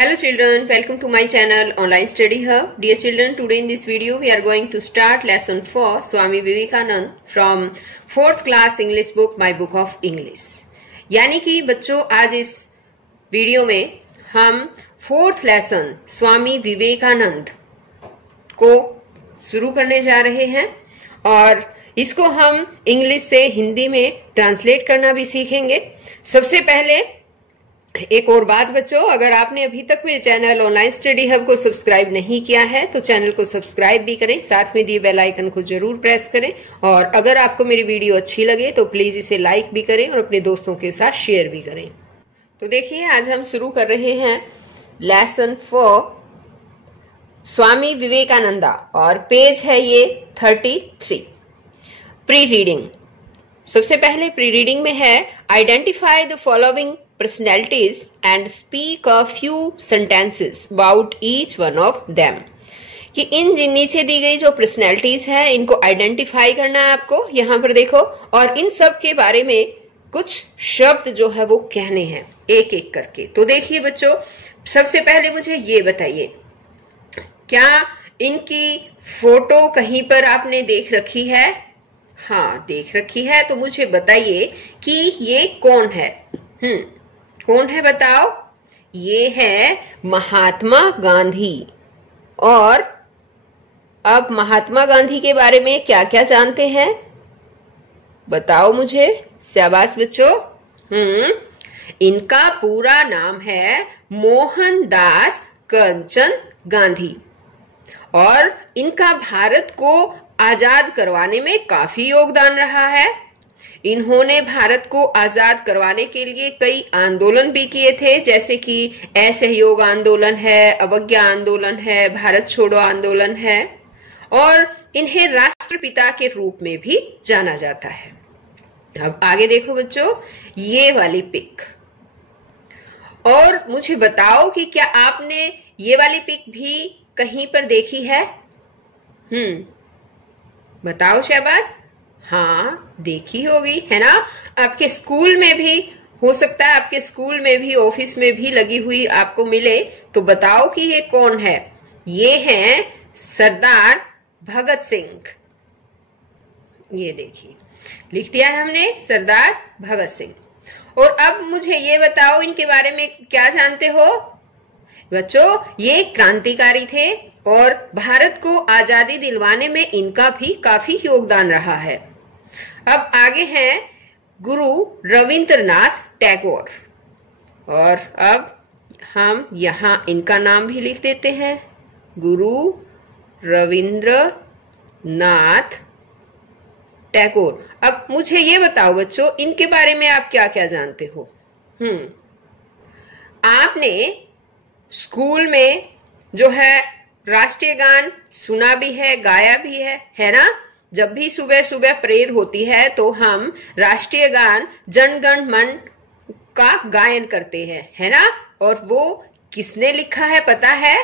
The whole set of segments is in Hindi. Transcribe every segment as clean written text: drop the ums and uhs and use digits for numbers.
Hello children, welcome to my channel Online Study Hub. Dear children, today in this video we are going to start lesson 4 Swami Vivekanand from 4th class English book My Book of English. यानी कि बच्चों आज इस वीडियो में हम 4th लेसन स्वामी विवेकानंद को शुरू करने जा रहे हैं और इसको हम इंग्लिश से हिंदी में ट्रांसलेट करना भी सीखेंगे। सबसे पहले एक और बात बच्चों, अगर आपने अभी तक मेरे चैनल ऑनलाइन स्टडी हब को सब्सक्राइब नहीं किया है तो चैनल को सब्सक्राइब भी करें, साथ में दिए बेल आइकन को जरूर प्रेस करें और अगर आपको मेरी वीडियो अच्छी लगे तो प्लीज इसे लाइक भी करें और अपने दोस्तों के साथ शेयर भी करें। तो देखिए आज हम शुरू कर रहे हैं लेसन 4 स्वामी विवेकानंदा और पेज है ये 33। Pre reading. सबसे पहले प्री रीडिंग में है identify the following personalities and speak a few sentences about each one of them। कि इन जिन नीचे दी गई जो पर्सनैलिटीज है इनको आइडेंटिफाई करना है आपको, यहाँ पर देखो, और इन सब के बारे में कुछ शब्द जो है वो कहने हैं एक एक करके। तो देखिए बच्चों, सबसे पहले मुझे ये बताइए, क्या इनकी फोटो कहीं पर आपने देख रखी है? हाँ देख रखी है। तो मुझे बताइए कि ये कौन है? कौन है बताओ? ये है महात्मा गांधी। और अब महात्मा गांधी के बारे में क्या क्या जानते हैं बताओ मुझे। शाबाश बच्चों। इनका पूरा नाम है मोहनदास करमचंद गांधी और इनका भारत को आजाद करवाने में काफी योगदान रहा है। इन्होंने भारत को आजाद करवाने के लिए कई आंदोलन भी किए थे, जैसे कि असहयोग आंदोलन है, अवज्ञा आंदोलन है, भारत छोड़ो आंदोलन है और इन्हें राष्ट्रपिता के रूप में भी जाना जाता है। अब आगे देखो बच्चों, ये वाली पिक, और मुझे बताओ कि क्या आपने ये वाली पिक भी कहीं पर देखी है? बताओ शाबाश। हाँ देखी होगी, है ना। आपके स्कूल में भी हो सकता है, आपके स्कूल में भी, ऑफिस में भी लगी हुई आपको मिले। तो बताओ कि ये कौन है? ये हैं सरदार भगत सिंह। ये देखिए लिख दिया है हमने, सरदार भगत सिंह। और अब मुझे ये बताओ इनके बारे में क्या जानते हो बच्चों? ये क्रांतिकारी थे और भारत को आजादी दिलवाने में इनका भी काफी योगदान रहा है। अब आगे हैं गुरु रविंद्रनाथ टैगोर और अब हम यहां इनका नाम भी लिख देते हैं, गुरु रविंद्रनाथ टैगोर। अब मुझे ये बताओ बच्चों, इनके बारे में आप क्या क्या जानते हो? आपने स्कूल में जो है राष्ट्रीय गान सुना भी है, गाया भी है ना। जब भी सुबह सुबह प्रेयर होती है तो हम राष्ट्रीय गान जन गण मन का गायन करते हैं, है ना। और वो किसने लिखा है पता है?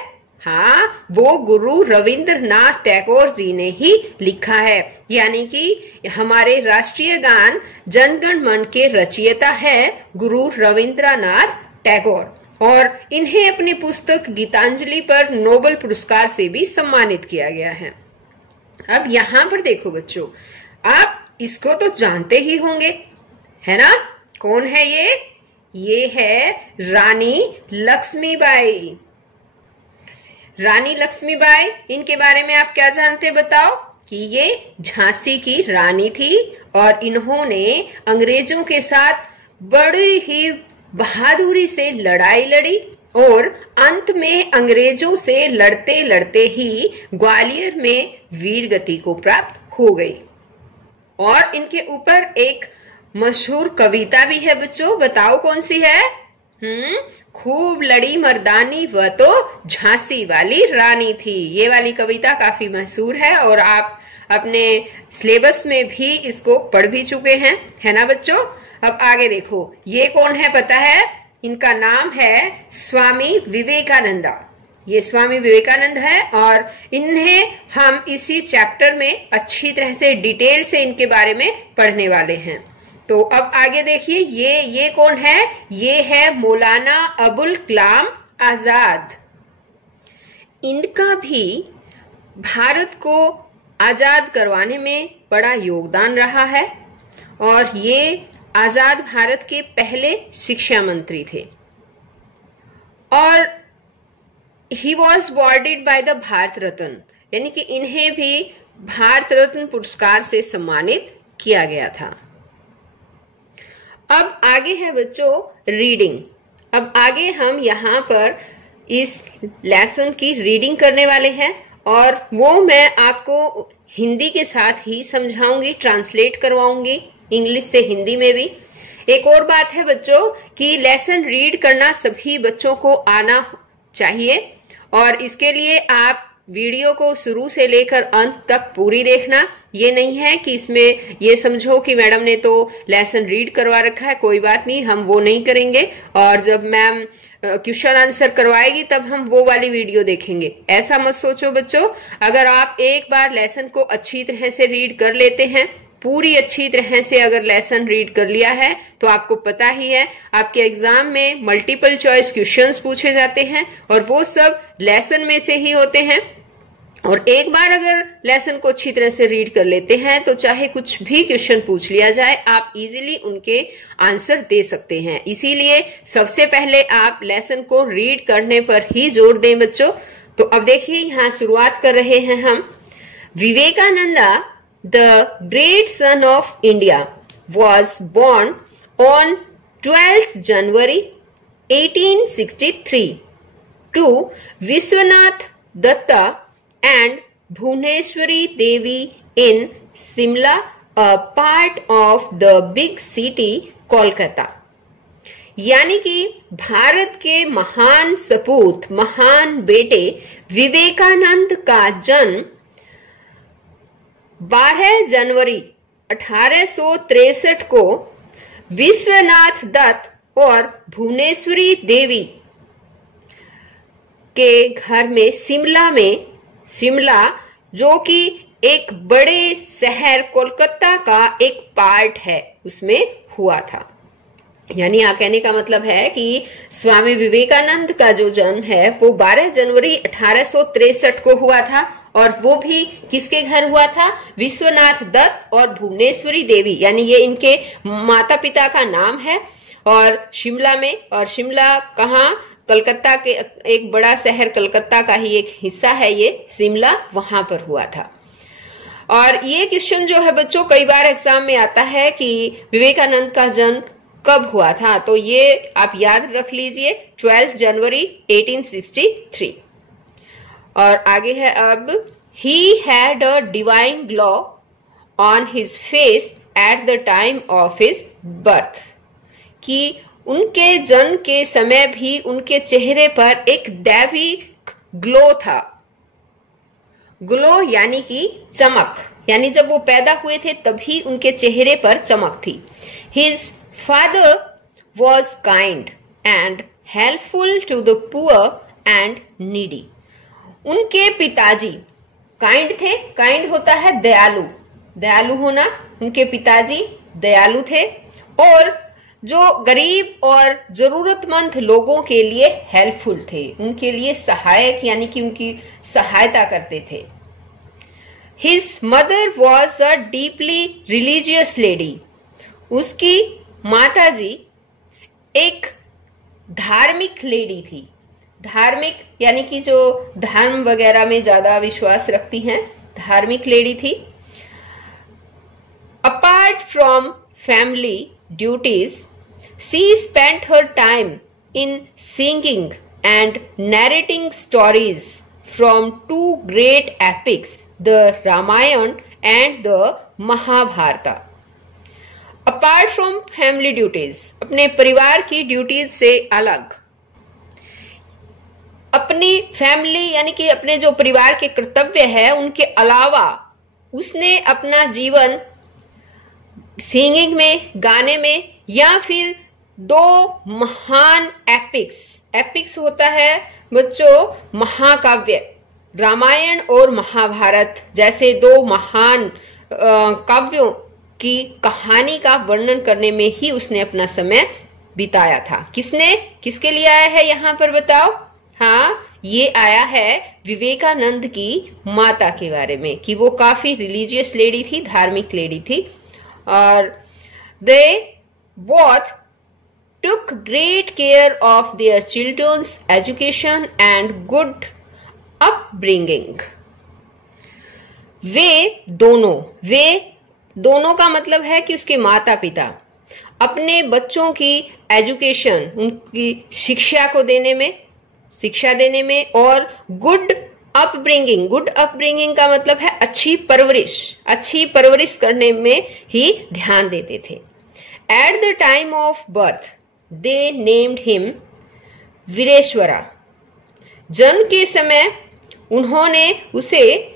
हाँ, वो गुरु रविंद्रनाथ टैगोर जी ने ही लिखा है। यानी कि हमारे राष्ट्रीय गान जन गण मन के रचयिता है गुरु रविंद्रनाथ टैगोर और इन्हें अपनी पुस्तक गीतांजलि पर नोबेल पुरस्कार से भी सम्मानित किया गया है। अब यहाँ पर देखो बच्चों, आप इसको तो जानते ही होंगे, है ना। कौन है ये? ये है रानी लक्ष्मीबाई। रानी लक्ष्मीबाई, इनके बारे में आप क्या जानते बताओ? कि ये झांसी की रानी थी और इन्होंने अंग्रेजों के साथ बड़ी ही बहादुरी से लड़ाई लड़ी और अंत में अंग्रेजों से लड़ते लड़ते ही ग्वालियर में वीर गति को प्राप्त हो गई। और इनके ऊपर एक मशहूर कविता भी है बच्चों, बताओ कौन सी है? खूब लड़ी मर्दानी वह तो झांसी वाली रानी थी। ये वाली कविता काफी मशहूर है और आप अपने सिलेबस में भी इसको पढ़ भी चुके हैं, है ना बच्चों। अब आगे देखो, ये कौन है पता है? इनका नाम है स्वामी विवेकानंदा। ये स्वामी विवेकानंद है और इन्हें हम इसी चैप्टर में अच्छी तरह से डिटेल से इनके बारे में पढ़ने वाले हैं। तो अब आगे देखिए, ये कौन है? ये है मौलाना अबुल कलाम आजाद, इनका भी भारत को आजाद करवाने में बड़ा योगदान रहा है और ये आजाद भारत के पहले शिक्षा मंत्री थे और he was awarded by the Bharat Ratna, यानी कि इन्हें भी भारत रत्न पुरस्कार से सम्मानित किया गया था। अब आगे है बच्चों रीडिंग। अब आगे हम यहाँ पर इस लेसन की रीडिंग करने वाले हैं और वो मैं आपको हिंदी के साथ ही समझाऊंगी, ट्रांसलेट करवाऊंगी इंग्लिश से हिंदी में भी। एक और बात है बच्चों कि लेसन रीड करना सभी बच्चों को आना चाहिए और इसके लिए आप वीडियो को शुरू से लेकर अंत तक पूरी देखना। ये नहीं है कि इसमें ये समझो कि मैडम ने तो लेसन रीड करवा रखा है, कोई बात नहीं, हम वो नहीं करेंगे और जब मैम क्वेश्चन आंसर करवाएगी तब हम वो वाली वीडियो देखेंगे। ऐसा मत सोचो बच्चों। अगर आप एक बार लेसन को अच्छी तरह से रीड कर लेते हैं, पूरी अच्छी तरह से अगर लेसन रीड कर लिया है तो आपको पता ही है आपके एग्जाम में मल्टीपल चॉइस क्वेश्चंस पूछे जाते हैं और वो सब लेसन में से ही होते हैं। और एक बार अगर लेसन को अच्छी तरह से रीड कर लेते हैं तो चाहे कुछ भी क्वेश्चन पूछ लिया जाए आप इजीली उनके आंसर दे सकते हैं। इसीलिए सबसे पहले आप लेसन को रीड करने पर ही जोर दें बच्चों। तो अब देखिए यहाँ शुरुआत कर रहे हैं हम। Vivekananda the great son of India was born on 12th January 1863 to Vishwanath Datta and Bhuneshwari Devi in Simla, a part of the big city Kolkata। यानी कि भारत के महान सपूत, महान बेटे विवेकानंद का जन्म 12 जनवरी 1863 को विश्वनाथ दत्त और भुवनेश्वरी देवी के घर में शिमला जो कि एक बड़े शहर कोलकाता का एक पार्ट है उसमें हुआ था। यानी यहाँ कहने का मतलब है कि स्वामी विवेकानंद का जो जन्म है वो 12 जनवरी 1863 को हुआ था और वो भी किसके घर हुआ था? विश्वनाथ दत्त और भुवनेश्वरी देवी, यानी ये इनके माता पिता का नाम है और शिमला में। और शिमला कहाँ? कलकत्ता के एक बड़ा शहर कलकत्ता का ही एक हिस्सा है ये शिमला, वहां पर हुआ था। और ये क्वेश्चन जो है बच्चों कई बार एग्जाम में आता है कि विवेकानंद का जन्म कब हुआ था, तो ये आप याद रख लीजिए 12 जनवरी 1863। और आगे है अब he had a divine glow on his face at the time of his birth, कि उनके जन्म के समय भी उनके चेहरे पर एक दैवी ग्लो था। ग्लो यानी कि चमक, यानी जब वो पैदा हुए थे तभी उनके चेहरे पर चमक थी। His father was kind and helpful to the poor and needy। उनके पिताजी काइंड थे, काइंड होता है दयालु, दयालु होना। उनके पिताजी दयालु थे और जो गरीब और जरूरतमंद लोगों के लिए हेल्पफुल थे, उनके लिए सहायक यानी कि उनकी सहायता करते थे। His mother was a deeply religious lady। उसकी माताजी एक धार्मिक लेडी थी। धार्मिक यानी कि जो धर्म वगैरह में ज्यादा विश्वास रखती हैं, धार्मिक लेडी थी। Apart from family duties she spent her time in singing and narrating stories from two great epics, the Ramayana and the Mahabharata. Apart from family duties, अपने परिवार की ड्यूटीज से अलग, अपनी फैमिली यानी कि अपने जो परिवार के कर्तव्य है उनके अलावा उसने अपना जीवन सिंगिंग में, गाने में, या फिर दो महान एपिक्स, एपिक्स होता है बच्चों महाकाव्य, रामायण और महाभारत जैसे दो महान काव्यों की कहानी का वर्णन करने में ही उसने अपना समय बिताया था। किसने, किसके लिए आया है यहाँ पर बताओ? हाँ, ये आया है विवेकानंद की माता के बारे में कि वो काफी रिलीजियस लेडी थी, धार्मिक लेडी थी, और they both took great care of their children's education and good upbringing. वे दोनों का मतलब है कि उसके माता पिता अपने बच्चों की एजुकेशन, उनकी शिक्षा देने में और गुड अपब्रिंगिंग का मतलब है अच्छी परवरिश करने में ही ध्यान देते थे। At the time of birth they named him Vireshwara. जन्म के समय उन्होंने उसे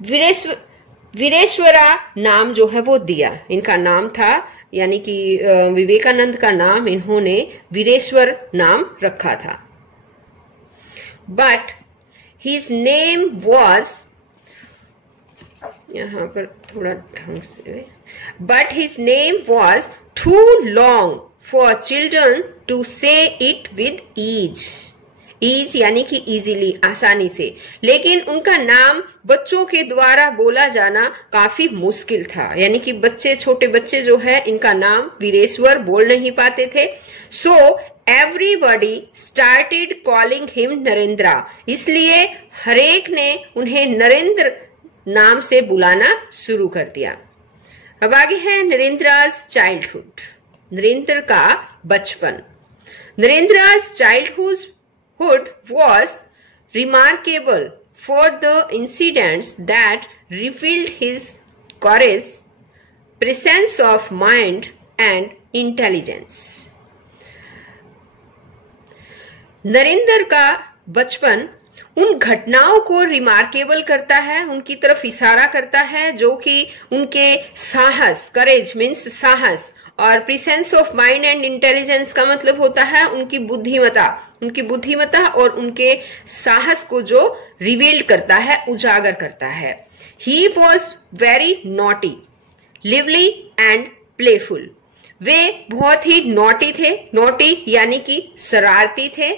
वीरेश्वरा नाम जो है वो दिया। इनका नाम था, यानी कि विवेकानंद का नाम इन्होंने वीरेश्वर नाम रखा था। बट हिज नेम वॉज, यहां पर थोड़ा ढंग से, but his name was too long for children to say it with ease यानी कि इजीली, आसानी से, लेकिन उनका नाम बच्चों के द्वारा बोला जाना काफी मुश्किल था, यानी कि छोटे बच्चे जो है इनका नाम वीरेश्वर बोल नहीं पाते थे। So everybody started calling him Narendra, इसलिए हरेक ने उन्हें नरेंद्र नाम से बुलाना शुरू कर दिया। अब आगे है नरेंद्राज चाइल्डहुड, नरेंद्र का बचपन। नरेंद्राज childhood was remarkable for the incidents that revealed his courage, presence of mind and intelligence. Narendra का बचपन उन घटनाओं को रिमार्केबल करता है, उनकी तरफ इशारा करता है जो कि उनके साहस, करेज मीन्स साहस, और presence of mind and intelligence का मतलब होता है उनकी बुद्धिमत्ता और उनके साहस को जो रिवील्ड करता है, उजागर करता है। He was very naughty, lively and playful. वे बहुत ही नॉटी थे, नॉटी यानी कि शरारती थे।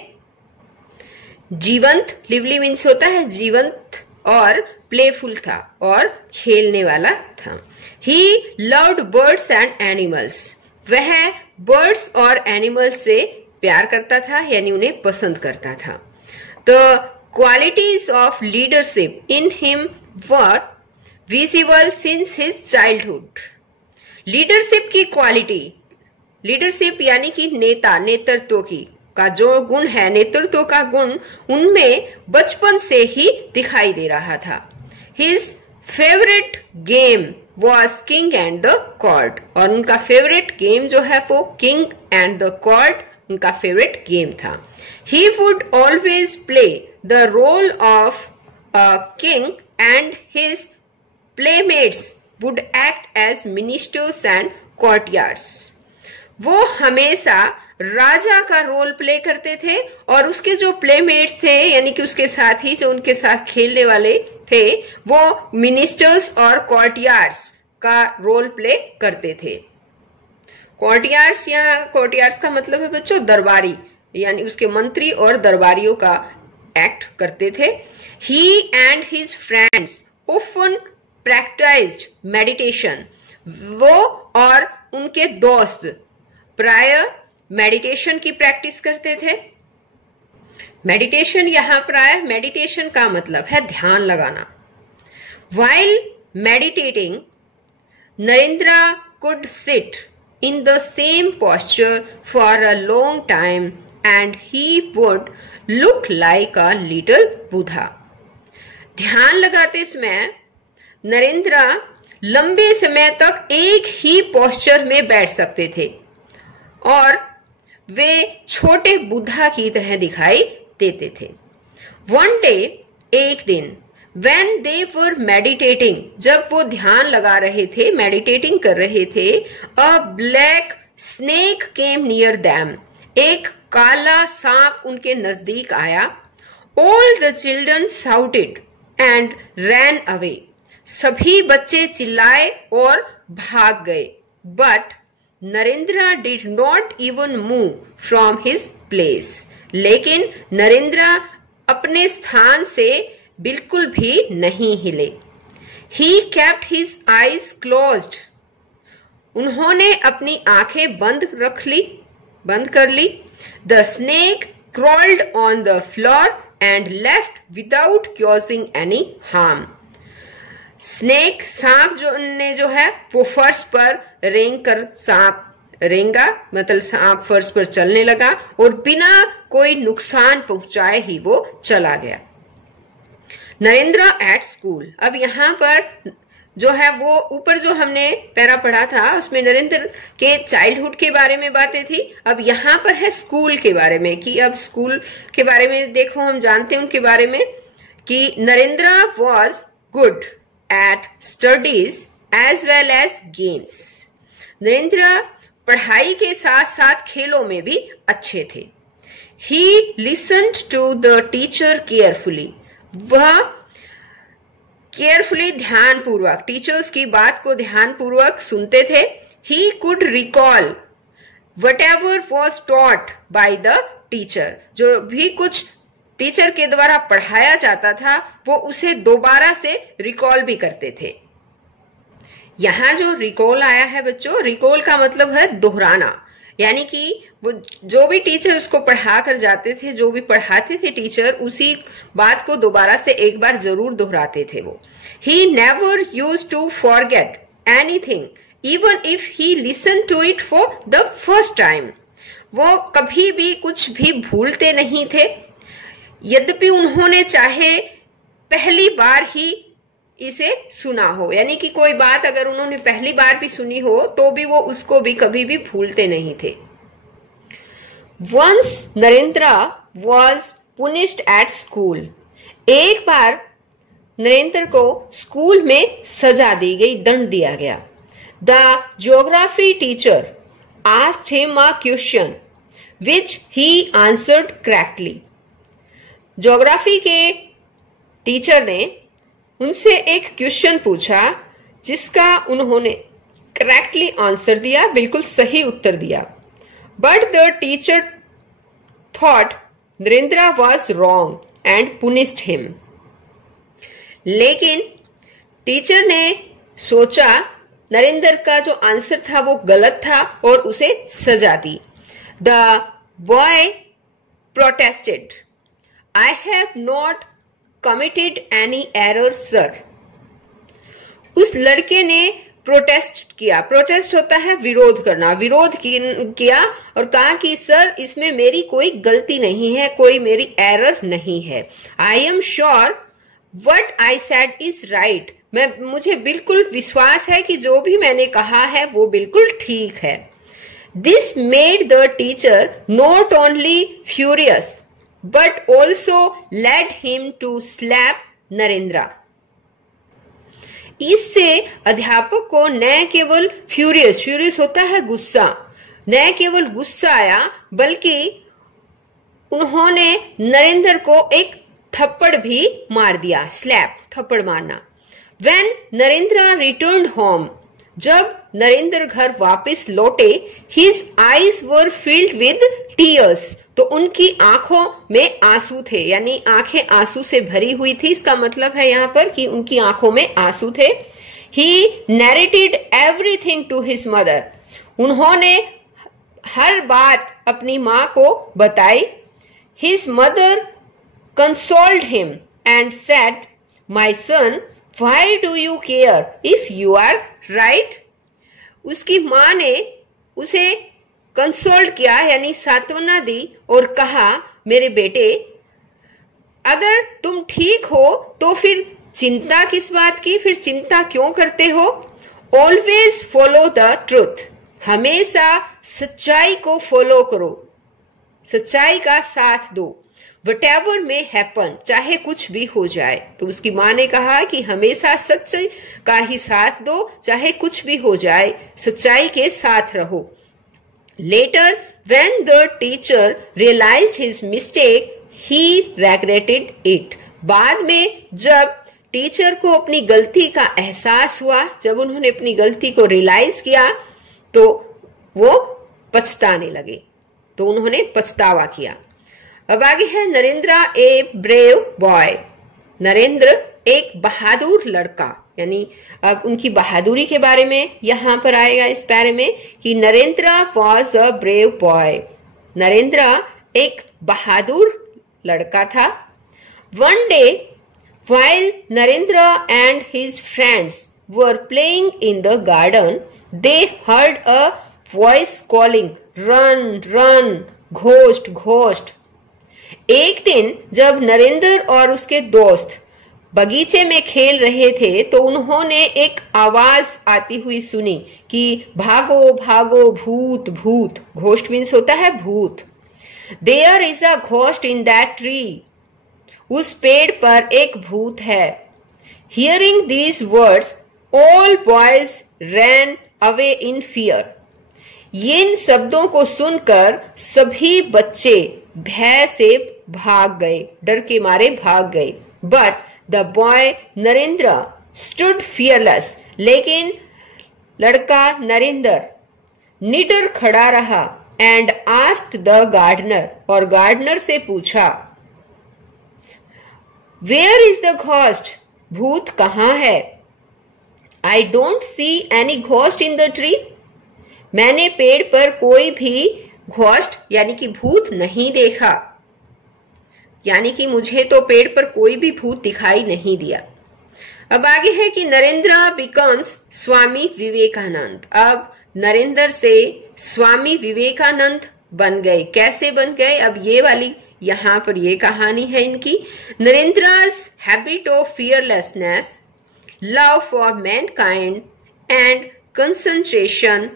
जीवंत, लिवली मीन्स होता है जीवंत, और प्लेफुल था और खेलने वाला था। He loved birds and animals, वह बर्ड्स और एनिमल्स से प्यार करता था, यानी उन्हें पसंद करता था। The qualities of leadership in him were visible since his childhood. Leadership की क्वालिटी, लीडरशिप यानी कि नेतृत्व का जो गुण है, नेतृत्व का गुण उनमें बचपन से ही दिखाई दे रहा था। His favourite game was king and the court, और उनका फेवरेट गेम जो है वो किंग एंड द कॉर्ड उनका फेवरेट गेम था। He would always play the role of king and his playmates would act as ministers and courtiers. वो हमेशा राजा का रोल प्ले करते थे और उसके जो प्लेमेट्स थे, यानी कि उसके साथी जो उनके साथ खेलने वाले थे, वो मिनिस्टर्स और कोर्टियर्स का रोल प्ले करते थे। कोर्टियर्स, यहाँ कोर्टियर्स का मतलब है बच्चों दरबारी, यानी उसके मंत्री और दरबारियों का एक्ट करते थे। He and his friends often practised meditation, वो और उनके दोस्त प्राय मेडिटेशन की प्रैक्टिस करते थे। मेडिटेशन, यहाँ प्राय मेडिटेशन का मतलब है ध्यान लगाना। While meditating, Narendra could sit in the same posture for a long time and he would look like a little Buddha. ध्यान लगाते समय नरेंद्र लंबे समय तक एक ही पोस्चर में बैठ सकते थे और वे छोटे बुद्धा की तरह दिखाई देते थे। One day, एक दिन, when they were meditating, जब वो ध्यान लगा रहे थे, मेडिटेटिंग कर रहे थे, a black snake came near them, एक काला सांप उनके नजदीक आया। All the children shouted and ran away, सभी बच्चे चिल्लाए और भाग गए। But Narendra did not even move from his place, लेकिन नरेंद्र अपने स्थान से बिल्कुल भी नहीं हिले। He kept his eyes closed. उन्होंने अपनी आंखें बंद कर ली। The snake crawled on the floor and left without causing any harm. Snake सांप जो है वो फर्श पर रेंगा मतलब सांप फर्श पर चलने लगा और बिना कोई नुकसान पहुंचाए ही वो चला गया। Narendra at school. अब यहाँ पर जो है वो ऊपर जो हमने पैरा पढ़ा था उसमें नरेंद्र के चाइल्डहुड के बारे में बातें थी। अब यहाँ पर है स्कूल के बारे में कि अब स्कूल के बारे में देखो, हम जानते हैं उनके बारे में कि Narendra was good at studies as well as games. Narendra पढ़ाई के साथ साथ खेलों में भी अच्छे थे। He listened to the teacher carefully. वह केयरफुली ध्यानपूर्वक टीचर्स की बात को ध्यानपूर्वक सुनते थे। He could recall whatever was taught by the teacher। जो भी कुछ टीचर के द्वारा पढ़ाया जाता था वो उसे दोबारा से रिकॉल भी करते थे। यहाँ जो रिकॉल आया है बच्चों, रिकॉल का मतलब है दोहराना, यानी कि वो जो भी टीचर उसको पढ़ा कर जाते थे, जो भी पढ़ाते थे टीचर, उसी बात को दोबारा से एक बार जरूर दोहराते थे वो। He never used to forget anything even if he listened to it for the first time। वो कभी भी कुछ भी भूलते नहीं थे, यद्यपि उन्होंने चाहे पहली बार ही इसे सुना हो, यानी कि कोई बात अगर उन्होंने पहली बार भी सुनी हो तो भी वो उसको भी कभी भी भूलते नहीं थे। Once Narendra was punished at school। एक बार नरेंद्र को स्कूल में सजा दी गई, दंड दिया गया। The geography teacher asked him a question which he answered correctly। Geography के टीचर ने उनसे एक क्वेश्चन पूछा जिसका उन्होंने करेक्टली आंसर दिया, बिल्कुल सही उत्तर दिया। But the teacher thought Narendra was wrong and punished him. लेकिन टीचर ने सोचा नरेंद्र का जो आंसर था वो गलत था और उसे सजा दी। The boy protested, I have not committed any error sir. उस लड़के ने प्रोटेस्ट किया। प्रोटेस्ट होता है विरोध करना, विरोध किया और कहा कि सर इसमें मेरी कोई गलती नहीं है, कोई मेरी एरर नहीं है। I am sure what I said is right. मुझे बिल्कुल विश्वास है कि जो भी मैंने कहा है वो बिल्कुल ठीक है। This made the teacher not only furious but also led him to slap Narendra. इससे अध्यापक को न केवल फ्यूरियस होता है गुस्सा, न केवल गुस्सा आया बल्कि उन्होंने नरेंद्र को एक थप्पड़ भी मार दिया। स्लैप, थप्पड़ मारना। When नरेंद्र returned home, जब नरेंद्र घर वापस लौटे, his eyes were filled with tears। तो उनकी आंखों में आंसू थे, यानी आंखें आंसू से भरी हुई थी। इसका मतलब है यहाँ पर कि उनकी आंखों में आंसू थे। He narrated everything to his mother। उन्होंने हर बात अपनी माँ को बताई। His mother consoled him and said, "My son, why do you care if you are right?" उसकी माँ ने उसे कंसोल्ड किया, यानी सांत्वना दी और कहा, मेरे बेटे अगर तुम ठीक हो तो फिर चिंता किस बात की, फिर चिंता क्यों करते हो। Always follow the truth. हमेशा सच्चाई को फॉलो करो, सच्चाई का साथ दो। Whatever may happen, चाहे कुछ भी हो जाए। तो उसकी माँ ने कहा कि हमेशा सच्चाई का ही साथ दो, चाहे कुछ भी हो जाए, सच्चाई के साथ रहो। Later, when the teacher realized his mistake, he regretted it। बाद में जब टीचर को अपनी गलती का एहसास हुआ, जब उन्होंने अपनी गलती को रियलाइज किया तो वो पछताने लगे, तो उन्होंने पछतावा किया। अब आगे है Narendra a brave boy. Narendra एक बहादुर लड़का, यानी अब उनकी बहादुरी के बारे में यहां पर आएगा इस पैरे में कि Narendra was a brave boy. Narendra एक बहादुर लड़का था। One day while Narendra and his friends were playing in the garden, they heard a voice calling, "Run, run, ghost, ghost." एक दिन जब नरेंद्र और उसके दोस्त बगीचे में खेल रहे थे तो उन्होंने एक आवाज आती हुई सुनी कि भागो भागो भूत भूत। घोस्ट मीन्स होता है भूत। There is a ghost in that tree. उस पेड़ पर एक भूत है। Hearing these words, all boys ran away in fear. इन शब्दों को सुनकर सभी बच्चे भय से भाग गए, डर के मारे भाग गए। But the boy Narendra stood fearless. लेकिन लड़का नरेंद्र निडर खड़ा रहा and asked the gardener, और गार्डनर से पूछा, Where is the ghost? भूत कहाँ है? I don't see any ghost in the tree. मैंने पेड़ पर कोई भी घोस्ट यानी कि भूत नहीं देखा, यानी कि मुझे तो पेड़ पर कोई भी भूत दिखाई नहीं दिया। अब आगे है कि नरेंद्र बिकम्स स्वामी विवेकानंद। अब नरेंद्र से स्वामी विवेकानंद बन गए। कैसे बन गए? अब ये वाली यहाँ पर ये कहानी है इनकी। नरेंद्र's habit of fearlessness, love for mankind and concentration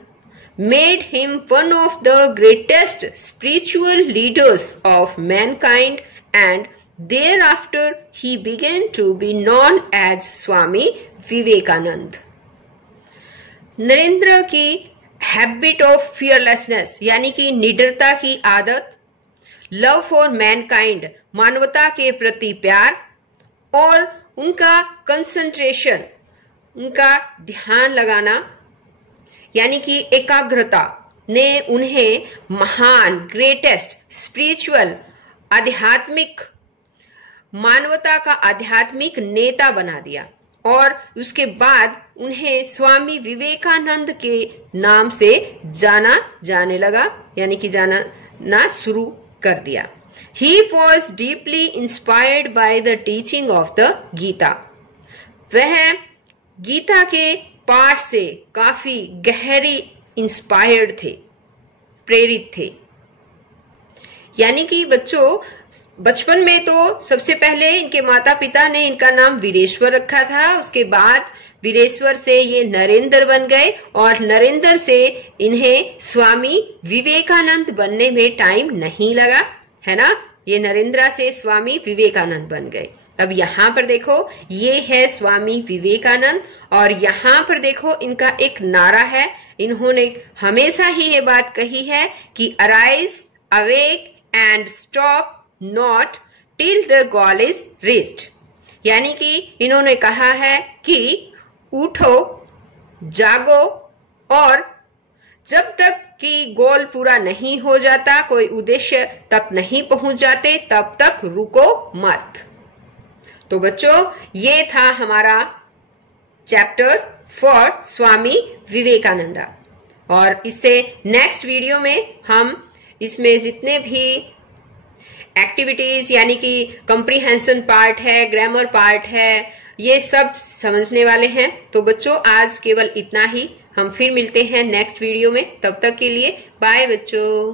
made him one of the greatest spiritual leaders of mankind, and thereafter he began to be known as Swami Vivekanand. Narendra की हैबिट ऑफ फियरलेसनेस यानी कि निडरता की आदत, लव फॉर मैनकाइंड मानवता के प्रति प्यार, और उनका कंसंट्रेशन उनका ध्यान लगाना यानी कि एकाग्रता ने उन्हें महान ग्रेटेस्ट स्पिरिचुअल आध्यात्मिक मानवता का आध्यात्मिक नेता बना दिया। और उसके बाद उन्हें स्वामी विवेकानंद के नाम से जाना जाने लगा, यानी कि जाना शुरू कर दिया। He was deeply inspired by the teaching of the Gita. वह गीता के पाठ से काफी गहरी इंस्पायर्ड थे, प्रेरित थे। यानी कि बच्चों बचपन में तो सबसे पहले इनके माता पिता ने इनका नाम वीरेश्वर रखा था, उसके बाद वीरेश्वर से ये नरेंद्र बन गए और नरेंद्र से इन्हें स्वामी विवेकानंद बनने में टाइम नहीं लगा, है ना। ये नरेंद्र से स्वामी विवेकानंद बन गए। अब यहाँ पर देखो ये है स्वामी विवेकानंद और यहाँ पर देखो इनका एक नारा है। इन्होंने हमेशा ही ये बात कही है कि arise awake and stop not till the goal is reached, यानी कि इन्होंने कहा है कि उठो जागो और जब तक कि गोल पूरा नहीं हो जाता, कोई उद्देश्य तक नहीं पहुंच जाते, तब तक रुको मत। तो बच्चों ये था हमारा चैप्टर फॉर स्वामी विवेकानंद और इससे नेक्स्ट वीडियो में हम इसमें जितने भी एक्टिविटीज यानी कि कंप्रीहेंशन पार्ट है, ग्रामर पार्ट है, ये सब समझने वाले हैं। तो बच्चों आज केवल इतना ही, हम फिर मिलते हैं नेक्स्ट वीडियो में। तब तक के लिए बाय बच्चों।